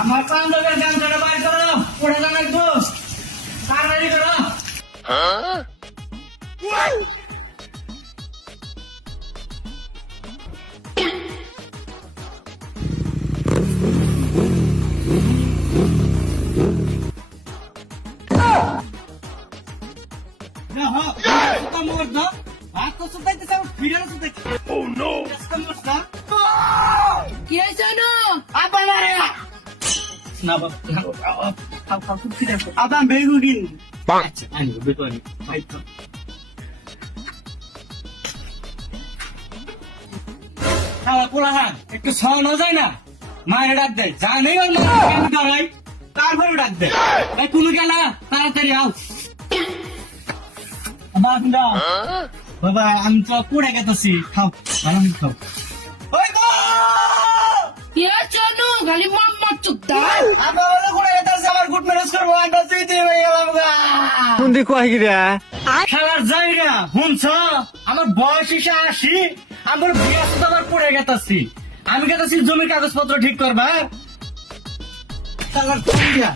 আমার পাঞ্জাবের গামছাটা বাইর করো, পড়ে যান একদম তাড়াতাড়ি করো। কি হয়েছে না? আদাম বেগুন একটু সরানো যায় না, মায়ের ডাক দেয় জানেই ওর মায়ের ডরাই, তারপরে ডাক দেয় কোনো গেলা তাড়াতাড়ি আও। বাবা আমি তো পড়ে গেছি, খাও ভালো খাও। ওই গো! কি হয়েছে না? খালি মাম্মার চুপটা। আমরা বলে পড়ে গেছি, আমার গুড ম্যারেজ করবো, আন্ডা চিঠি হয়ে গেলাম গা। কোনদি কয় গিরা খেলার জায়গা শুনছ, আমার বয়স এসে 80, আমার বিয়াস আমার পড়ে গেছি, আমি গেছি জমির কাগজপত্র ঠিক করবা। খেলার জায়গা